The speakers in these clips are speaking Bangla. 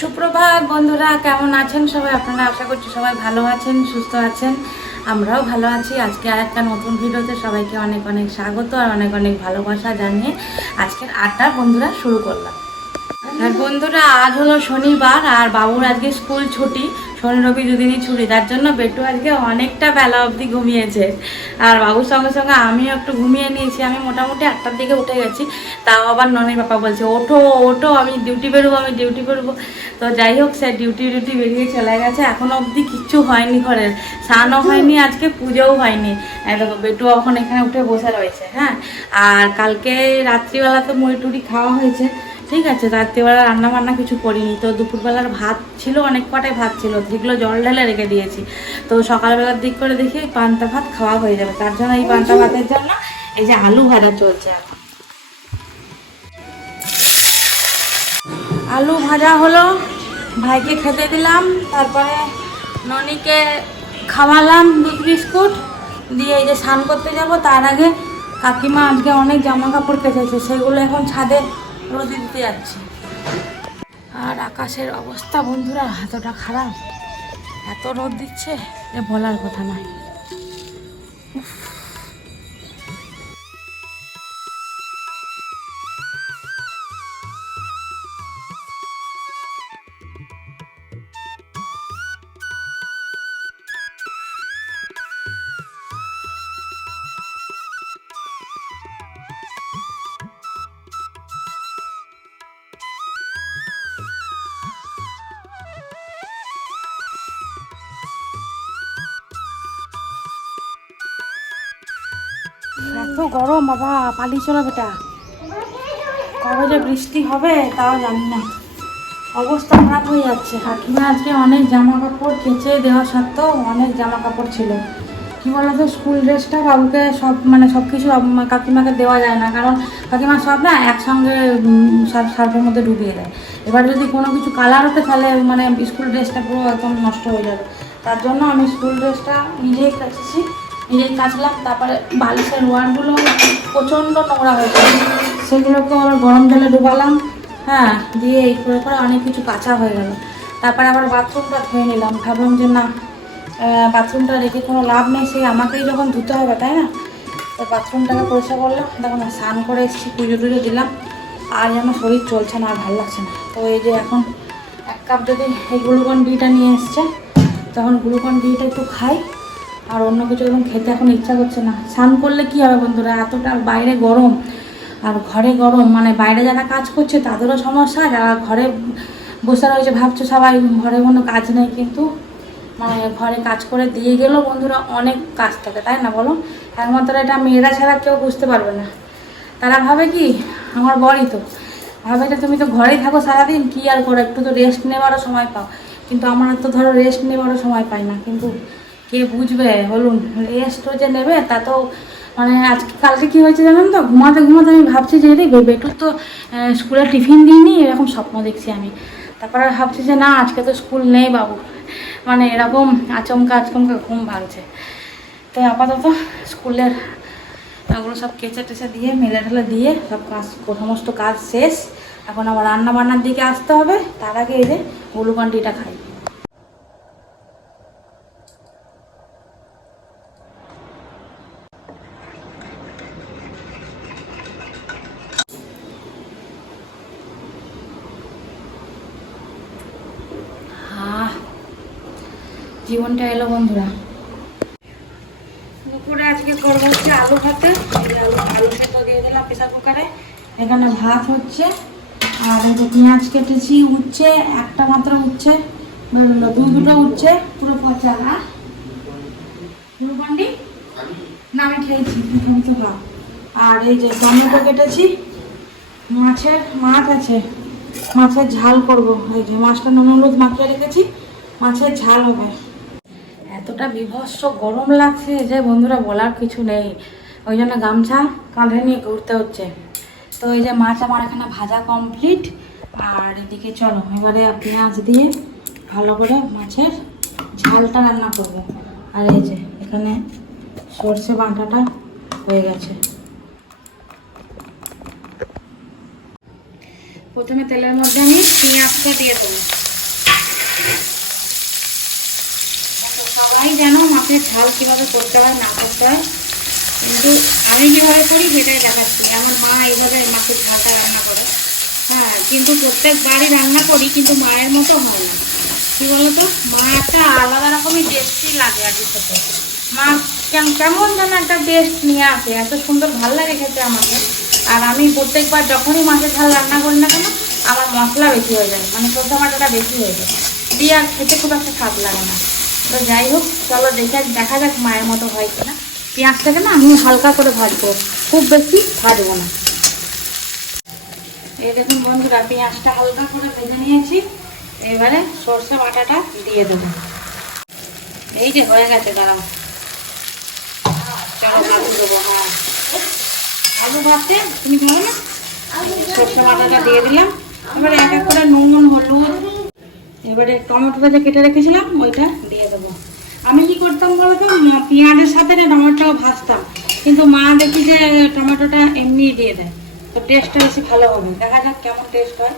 সুপ্রভাত বন্ধুরা, কেমন আছেন সবাই? আপনারা আশা করছি সবাই ভালো আছেন, সুস্থ আছেন। আমরাও ভালো আছি। আজকে আর একটা নতুন ভিডিওতে সবাইকে অনেক অনেক স্বাগত আর অনেক অনেক ভালোবাসা জানিয়ে আজকের আড্ডা বন্ধুরা শুরু করলাম। আর বন্ধুরা, আজ হলো শনিবার আর বাবুর আজকে স্কুল ছুটি। শনি রবি দুদিনই ছুটি তার জন্য বেটু আজকে অনেকটা বেলা অবধি ঘুমিয়েছে। আর বাবুর সঙ্গে সঙ্গে আমিও একটু ঘুমিয়ে নিয়েছি। আমি মোটামুটি আটটার দিকে উঠে গেছি, তাও আবার ননির বাবা বলছে, ওঠো ওঠো, আমি ডিউটি বেরোবো, আমি ডিউটি বেরোবো। তো যাই হোক স্যার ডিউটি ডিউটি বেরিয়ে চলে গেছে। এখনও অবধি কিচ্ছু হয়নি ঘরের, স্নানও হয়নি, আজকে পুজোও হয়নি। দেখো, বেটু এখন এখানে উঠে বসে রয়েছে হ্যাঁ? আর কালকে রাত্রিবেলা তো মুড়ি টুড়ি খাওয়া হয়েছে। ঠিক আছে রাত্রিবেলা রান্না বান্না কিছু করিনি। তো দুপুরবেলার ভাত ছিল অনেক কটাই ভাত ছিল। যেগুলো জল ঢেলে রেখে দিয়েছি। তো সকালবেলার দিক করে দেখি পান্তা ভাত খাওয়া হয়ে যাবে। তার জন্য এই পান্তা ভাতের জন্য এই যে আলু ভাজা চলছে এখন। আলু ভাজা হলো ভাইকে খেতে দিলাম তারপরে ননিকে খাওয়ালাম দুধ বিস্কুট দিয়ে এই যে স্নান করতে যাব। তার আগে কাকিমা আজকে অনেক জামা কাপড় কেচেছে সেগুলো এখন ছাদে রোদে যাচ্ছি। আর আকাশের অবস্থা বন্ধুরা এতটা খারাপ এত রোদ দিচ্ছে বলার কথা নয়। এত গরম বাবা পালিয়ে চলো বেটা। কবে যে বৃষ্টি হবে তাও জানি না। অবস্থা খারাপ হয়ে যাচ্ছে। কাকিমা আজকে অনেক জামা কাপড় কেচে দেওয়া সত্ত্বেও অনেক জামা কাপড় ছিল। কি বলতো স্কুল ড্রেসটা বাবুকে সব মানে সব কিছু কাকিমাকে দেওয়া যায় না। কারণ কাকিমা সব না একসঙ্গে উম, সার্ফের মধ্যে ডুবিয়ে দেয়। এবার যদি কোনো কিছু কালার হতে তাহলে মানে স্কুল ড্রেসটা পুরো একদম নষ্ট হয়ে যাবে। তার জন্য আমি স্কুল ড্রেসটা নিজেই কাচেছি। নিজেই কাচলাম তারপরে বালিশের ওয়ারগুলো প্রচণ্ড নোংরা হয়েছে সেগুলোকে আবার গরম জলে ডুবালাম হ্যাঁ দিয়ে এই করে করে অনেক কিছু কাঁচা হয়ে গেল। তারপরে আবার বাথরুমটা ধুয়ে নিলাম। ভাবলাম যে না বাথরুমটা রেখে কোনো লাভ নেই, সেই আমাকেই যখন ধুতে হবে, তাই না? তো বাথরুমটাকে পরিষ্কার করলাম দেখুন স্নান করে এসেছি, পুজো টুজো দিলাম। আর যেন শরীর চলছে না, আর ভালো লাগছে না। তো এই যে এখন এক কাপ যদি এই গ্লুকন ডিটা নিয়ে এসছে, তখন গ্লুকন ডিটা একটু খাই। আর অন্য কিছু একদম খেতে এখন ইচ্ছা করছে না। স্নান করলে কি হবে বন্ধুরা? এতটা বাইরে গরম আর ঘরে গরম মানে বাইরে যারা কাজ করছে তাদেরও সমস্যা, যারা ঘরে বসে রয়েছে ভাবছ সবাই ঘরে কোনো কাজ নেই। কিন্তু মানে ঘরে কাজ করে দিয়ে গেলেও বন্ধুরা অনেক কাজ থাকে, তাই না বলো? একমাত্র এটা মেয়েরা ছাড়া কেউ বুঝতে পারবে না। তারা ভাবে কি? আমার বড়ই তো। ভাবে যে তুমি তো ঘরেই থাকো সারাদিন, কি আর করো? একটু তো রেস্ট নেওয়ারও সময় পাও। কিন্তু আমার তো ধরো রেস্ট নেওয়ারও সময় পাই না। কিন্তু কে বুঝবে? বলুন রেস্টও যে নেবে, তা তো মানে আজকে, কালকে কী হয়েছে জানেন তো? ঘুমাতে ঘুমাতে আমি ভাবছি যে রে বেটুর তো স্কুলে টিফিন দিইনি, এরকম স্বপ্ন দেখছি আমি। তারপরে ভাবছি যে, না, আজকে তো স্কুল নেই বাবু। মানে এরকম আচমকা আচমকা ঘুম ভাঙছে। তো আপাতত স্কুলের ওগুলো সব কেচে টেচে দিয়ে, মেলে ঢেলে দিয়ে, সব কাজ, সমস্ত কাজ শেষ। এখন আবার রান্না বান্নার দিকে আসতে হবে। তার আগে এই যে গ্লুকন্ডিটা খাই। জীবনটা এলো বন্ধুরা। দুপুরে আজকে করব হচ্ছে আলু ভাতে। আলু সেদ্ধ দিয়ে দিলাম প্রেসার কুকারে। এখানে ভাত হচ্ছে, আর এই যে পেঁয়াজ কেটেছি, উচ্ছে, একটা মাত্র উচ্ছে দু দুটো উচ্ছে, পুরো পচা। আর গুরুবান্ডি না, আমি খেয়েছি আর এই যে টমেটো কেটেছি, মাছের মাছ আছে, মাছের ঝাল করব। এই যে মাছটা নুন হলুদ মাখিয়ে রেখেছি, মাছের ঝাল হবে। এতটা বিভৎস গরম লাগছে যে বন্ধুরা বলার কিছু নেই। ওই জন্য গামছা কাঁধে নিয়ে ঘুরতে হচ্ছে। তো এই যে মাছ আমার এখানে ভাজা কমপ্লিট আর এদিকে চলো, এবারে পেঁয়াজ দিয়ে ভালো করে মাছের ঝালটা রান্না করব আর এই যে এখানে সর্ষে বাঁটাটা হয়ে গেছে। প্রথমে তেলের মধ্যে আমি পেঁয়াজটা দিয়ে দেবো। সবাই জানো মাছের ঝাল কীভাবে করতে হয়, না করতে হয়। কিন্তু আমি কীভাবে করি, সেটাই দেখাচ্ছি। আমার মা এইভাবে মাছের ঝালটা রান্না করে। হ্যাঁ কিন্তু প্রত্যেকবারই রান্না করি, কিন্তু মায়ের মতো হয় না। কী বলতো? মা একটা আলাদা রকমই টেস্টি লাগে আর খেতে। মা কেম- কেমন যেন একটা টেস্ট নিয়ে আসে। এত সুন্দর ভালো লাগে খেতে আমাকে। আর আমি প্রত্যেকবার যখনই মাছের ঝাল রান্না করি না কেন, আমার মশলা বেশি হয়ে যায়। মানে সরষে বাটাটা বেশি হয়ে যায়। দিয়ে আর খেতে খুব একটা স্বাদ লাগে না। তো যাই হোক, চলো দেখে দেখা যাক মায়ের মতো হয় কিনা। পেঁয়াজটাকে না আমি হালকা করে ভাজবো। খুব বেশি ভাজবো না। এই দেখুন বন্ধুরা, পেঁয়াজটা হালকা করে ভেজে নিয়েছি। এবারে সর্ষে বাটাটা দিয়ে দেবো। এই যে হয়ে গেছে, দাঁড়াও। চলো আলু দেবো হ্যাঁ। আলু ভাবতে তুমি ধরো না? সর্ষে বাটাটা দিয়ে দিলাম। এবারে এক এক করে নুন, হলুদ এবারে টমেটোটা যে কেটে রেখেছিলাম, ওইটা দিয়ে দেবো। আমি কি করতাম বলতো পেঁয়াজের সাথে না টমেটোটাও ভাজতাম। কিন্তু মা দেখি যে টমেটোটা এমনি দিয়ে দেয়। তো টেস্টটা বেশি ভালো হবে। দেখা যাক কেমন টেস্ট হয়।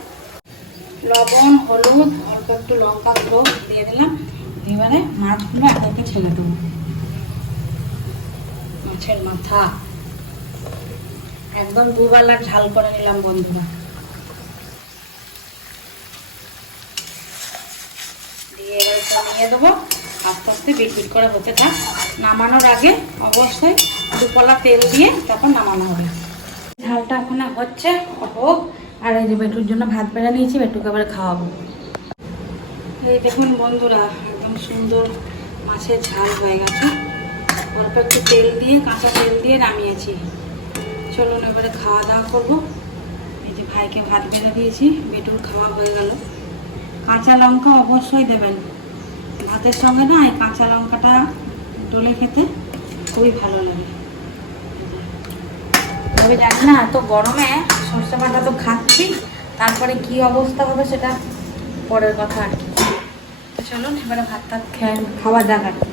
লবণ, হলুদ, অল্প একটু লঙ্কা গুঁড়ো দিয়ে দিলাম। এবারে মাছগুলো এক একে ছেলে দেবো মাছের মাথা। একদম দুবেলা ঝাল করে নিলাম বন্ধুরা। কমিয়ে দেবো। আস্তে আস্তে বিট করে হতে থাক। নামানোর আগে অবশ্যই দুপলা তেল দিয়ে তারপর নামানো হবে। ঝালটা এখন হচ্ছে হোক আর এই যে বেটুর জন্য ভাত বেড়ে নিয়েছি, বেটুকে আবার খাওয়াবো। এই দেখুন বন্ধুরা, একদম সুন্দর মাছের ঝাল হয়ে গেছে। অল্প একটু তেল দিয়ে, কাঁচা তেল দিয়ে নামিয়েছি। চলুন এবারে খাওয়া দাওয়া করব। এই যে ভাইকে ভাত বেড়ে দিয়েছি, বেটুর খাওয়া হয়ে গেল। কাঁচা লঙ্কা অবশ্যই দেবেন। ভাতের সঙ্গে না এই কাঁচা লঙ্কাটা ডলে খেতে খুবই ভালো লাগে। তবে জানি না তো গরমে সর্ষে বাটা তো খাচ্ছি, তারপরে কি অবস্থা হবে সেটা পরের কথা আর কি। চলুন, এবারে ভাত টাত খাওয়া যাক আর কি।